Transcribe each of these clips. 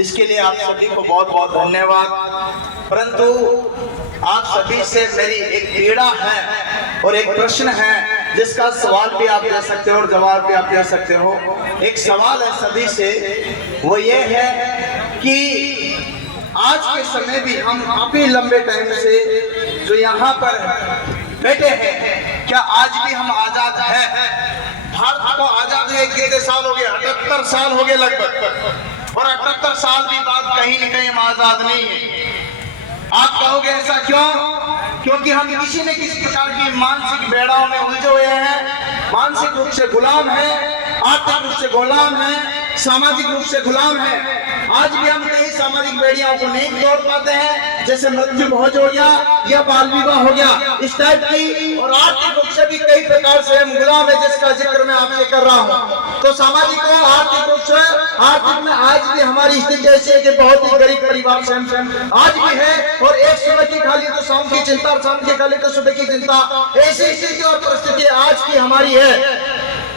इसके लिए आप सभी को बहुत बहुत धन्यवाद। परंतु आप सभी से मेरी एक पीड़ा है और एक प्रश्न है जिसका सवाल भी आप दे सकते हो और जवाब भी आप दे सकते हो। एक सवाल है सभी से, वो ये है कि आज के समय भी हम काफी लंबे टाइम से जो यहाँ पर बैठे हैं, क्या आज भी हम आजाद हैं? भारत को आजाद हुए कितने साल हो गए? 78 साल हो गए लगभग, और 78 साल भी बाद कहीं न कहीं हम आजाद नहीं है। आप कहोगे ऐसा क्यों? क्योंकि हम किसी न किसी प्रकार की मानसिक बेड़ाओं में उलझे हुए हैं, मानसिक रूप से गुलाम हैं, आर्थिक रूप से गुलाम हैं, सामाजिक रूप से गुलाम हैं। आज भी हम कई सामाजिक बेड़ियों को नहीं तोड़ पाते हैं, जैसे मृत्यु भोज हो गया या बाल विवाह हो गया, इस टाइप की। और आर्थिक रूप से भी कई प्रकार से हम गुलाम है, जिसका जिक्र मैं आपसे कर रहा हूँ। तो सामाजिक और आर्थिक रूप से आर्थिक में आज भी हमारी स्थिति ऐसी है कि बहुत ही गरीब परिवार से हम आज भी है। और एक सुबह की खाली तो शाम की चिंता, और शाम की खाली तो सुबह की चिंता, ऐसी स्थिति और परिस्थिति आज की हमारी है।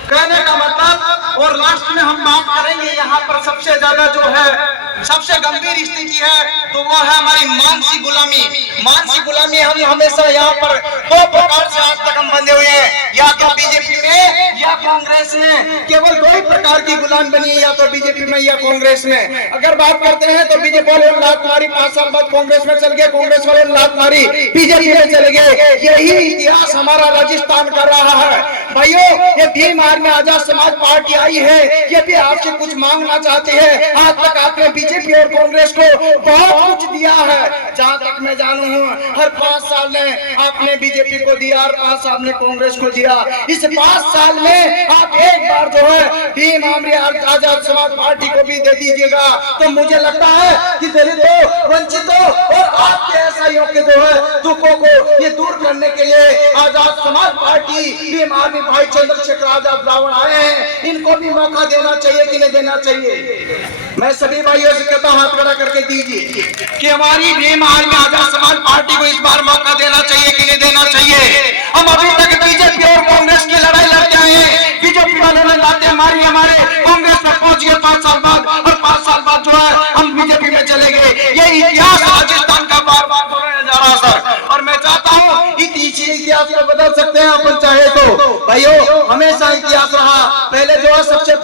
कहने का मतलब, और लास्ट में हम बात करेंगे यहाँ पर सबसे ज्यादा जो है सबसे गंभीर स्थिति है, तो वो है हमारी मानसिक गुलामी। मानसिक गुलामी हम हमेशा यहाँ पर दो प्रकार से आज तक हम बंधे हुए हैं, या तो बीजेपी में या कांग्रेस में। केवल दो ही प्रकार की गुलाम बनी है, या तो बीजेपी में या कांग्रेस में। अगर बात करते हैं तो बीजेपी वाले लात मारी, 5 साल बाद कांग्रेस में चल गए, कांग्रेस वाले लात मारी, बीजेपी में चले गए। यही इतिहास हमारा राजस्थान कर रहा है। भाइयों, ये भीम आर्मी आजाद समाज पार्टी आई है, ये भी आपसे कुछ मांगना चाहती है। आज तक आपने बीजेपी और कांग्रेस को बहुत कुछ दिया है, जहां तक मैं जानू हूँ। हर 5 साल में आपने बीजेपी को दिया और 5 साल में कांग्रेस को दिया। इस 5 साल में आप एक बार जो है भीम आर्मी आजाद समाज पार्टी को भी दे दीजिएगा, तो मुझे लगता है कि दलितों, वंचितों और आपके असहायों के जो है दुखों को ये दूर करने के लिए आजाद समाज पार्टी भीम आर्मी भाई चंद्रशेखर आजाद रावण आए हैं। इनको भी मौका देना चाहिए कि नहीं देना चाहिए? मैं सभी भाइयों से कहता हूं, हाथ खड़ा करके दीजिए कि हमारी भीम आर्मी आजाद समाज पार्टी को इस बार मौका देना चाहिए कि नहीं देना चाहिए? हम अभी तक बीजेपी और कांग्रेस की लड़ाई लड़ते आए हैं। बीजेपी वालों ने लाते मारी हमारे, कांग्रेस में पहुंच गए 5 साल बाद, और 5 साल बाद जो है हम बीजेपी में चले गए। ये इतिहास राजस्थान का बार बार दोहराया जा रहा सर, और मैं चाहता हूँ इतिहास को बदल सकते हैं अपन चाहे तो। भाइयों, हमेशा इतिहास रहा। पहले जो है सबसे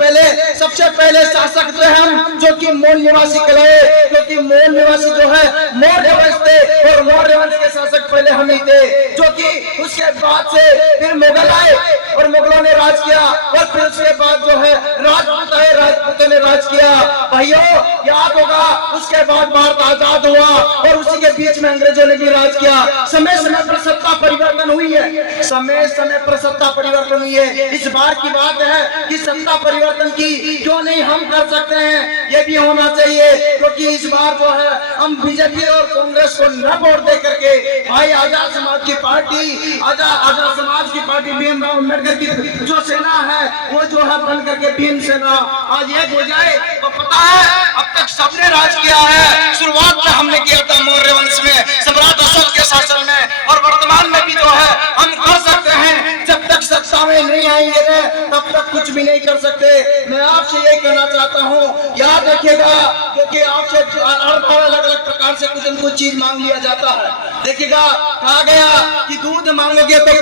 पहले शासक थे हम, जो कि मूल निवासी कहलाए, क्योंकि मूल निवासी जो है मौर्य वंश थे, और मौर्य वंश के शासक पहले हम ही थे। जो कि उसके बाद से फिर मुगल आए और मुगलों ने राज किया, और फिर उसके बाद जो है राजपूत आए, राजपूतों ने राज किया। भाइयों, याद होगा उसके बाद भारत आजाद हुआ, और उसी के बीच में अंग्रेजों ने भी राज किया। समय समय पर सत्ता परिवर्तन हुई है, समय समय पर सत्ता परिवर्तन हुई है। इस बार की बात है कि सत्ता परिवर्तन की क्यों नहीं हम कर सकते हैं? ये भी होना चाहिए, क्योंकि इस बार जो है हम बीजेपी और कांग्रेस को न वोट दे करके भाई आजाद समाज की पार्टी, आजाद समाज की पार्टी भीमराव अम्बेडकर की जो सेना है, वो जो है बन करके भीम सेना आज एक हो जाए। तो पता है अब तक सबने राज किया है। शुरुआत में हमने किया था मौर्य वंश में, सम्राट अशोक के शासन में, और वर्तमान में भी जो है हम कर सकते हैं। जब तक सत्ता में नहीं आएंगे तब तक कुछ भी नहीं कर सकते। मैं आपसे ये कहना चाहता हूँ, याद रखिएगा, क्योंकि आपसे अलग अलग प्रकार से कुछ न कुछ चीज मांग लिया जाता है। देखिएगा, कहा गया कि दूध मांगोगे तो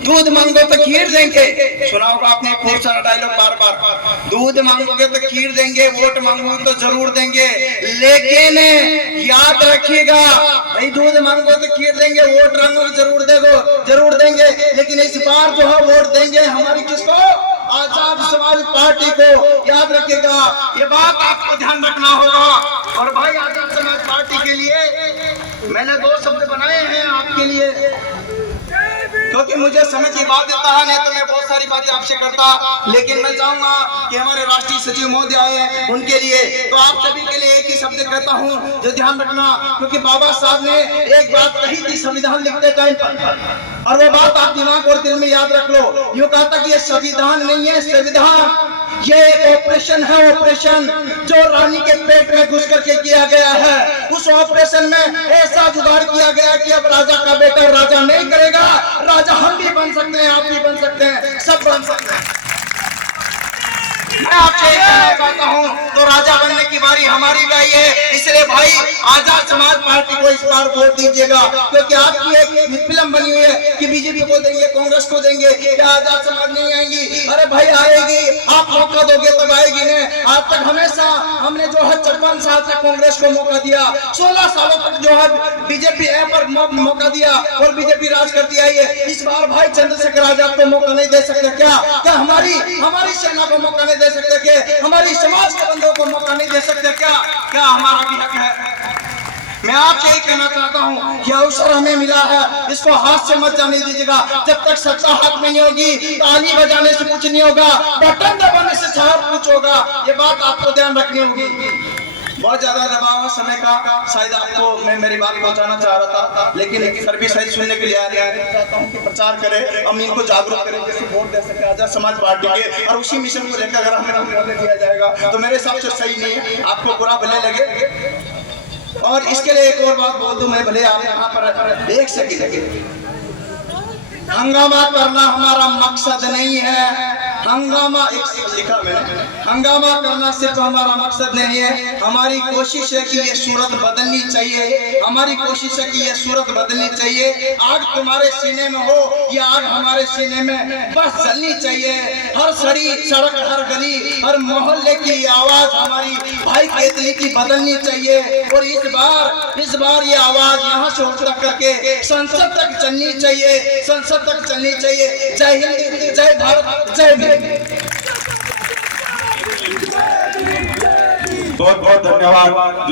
दूध मांगो तो खीर देंगे। सुना होगा आपने खूब सारा डायलॉग बार बार, दूध मांगोगे तो खीर देंगे, वोट मांगोगे तो जरूर देंगे। लेकिन याद रखिएगा, नहीं दूध मांगो तो खीर देंगे, वोट मांगो जरूर देंगे। लेकिन इस बार जो है वोट देंगे हमारी किसको? आजाद समाज पार्टी को। याद रखिएगा, ये बात आपको ध्यान रखना होगा। और भाई आजाद समाज पार्टी के लिए मैंने 2 शब्द बनाए हैं आपके लिए, क्योंकि मुझे समझ की बात देता है, नहीं तो मैं बहुत सारी बातें आपसे करता। लेकिन मैं चाहूंगा कि हमारे राष्ट्रीय सचिव महोदय आए हैं, उनके लिए तो आप सभी के लिए एक ही शब्द कहता हूं, जो ध्यान रखना, क्योंकि बाबा साहब ने एक बात कही थी संविधान लिखते टाइम पर, और वो बात आप दिमाग और दिल में याद रख लो। यूं कहा था कि ये संविधान नहीं है, संविधान ये एक ऑपरेशन है, ऑपरेशन जो रानी के पेट में घुस करके किया गया है। उस ऑपरेशन में ऐसा जुगाड़ किया गया कि अब राजा का बेटा राजा नहीं करेगा, राजा हम भी बन सकते हैं, आप भी बन सकते हैं, सब बन सकते हैं। मैं आपसे एक कहना चाहता हूँ, तो राजा बनने की बारी हमारी भी आई है, इसलिए भाई आजाद समाज पार्टी को इस बार वोट दीजिएगा, क्योंकि आपकी एक फिल्म बनी हुई है कि बीजेपी को देंगे, कांग्रेस को देंगे, क्या आजाद समाज नहीं आएंगी? अरे भाई आएगी, आप मौका दोगे तब आएगी ने। आज तक हमेशा हमने जो है 54 साल तक कांग्रेस को मौका दिया, 16 सालों तक जो है बीजेपी पर मौका दिया और बीजेपी राज करती आई है। इस बार भाई चंद्रशेखर आजाद को मौका नहीं दे सकते क्या? क्या हमारी सेना को मौका नहीं दे सकते? क्या हमारी समाज के बंदों को मौका नहीं दे सकते? क्या हमारा भी हक है? मैं आपसे ये कहना चाहता हूँ कि अवसर हमें मिला है, इसको हाथ से मत जाने दीजिएगा। जब तक सत्ता हाथ में नहीं होगी, ताली बजाने से कुछ नहीं होगा, बटन दबाने से सब कुछ होगा। ये बात आपको ध्यान रखनी होगी। बहुत ज्यादा दबाव है समय का, शायद आपको मैं मेरी बात पहुंचाना चाह रहा था, लेकिन सर भी सही सुनने के लिए आ रहा है। चाहता हूं कि प्रचार करें, हम इनको जागरूक करें, जैसे वोट दे सके आजाद समाज पार्टी के, और उसी मिशन को लेकर अगर हमें वोट दिया जाएगा तो मेरे हिसाब से सही नहीं है। आपको बुरा भले लगे, और इसके लिए एक और बात बोल दूं मैं, भले आप यहाँ पर एक सेकंड लगे, हंगामा करना हमारा मकसद नहीं है। हंगामा लिखा मैंने, हंगामा करना सिर्फ हमारा मकसद नहीं है। हमारी कोशिश है कि ये सूरत बदलनी चाहिए, हमारी कोशिश है कि ये सूरत बदलनी चाहिए। आग तुम्हारे सीने में हो, ये आग हमारे सीने में बस जलनी चाहिए। हर सड़क, हर गली, हर मोहल्ले की आवाज हमारी भाई केतली की बदलनी चाहिए। और इस बार ये आवाज यहाँ से उठ करके संसद तक चलनी चाहिए, संसद तक चलनी चाहिए। जय हिंद, जय भारत, जय भीम। बहुत बहुत धन्यवाद।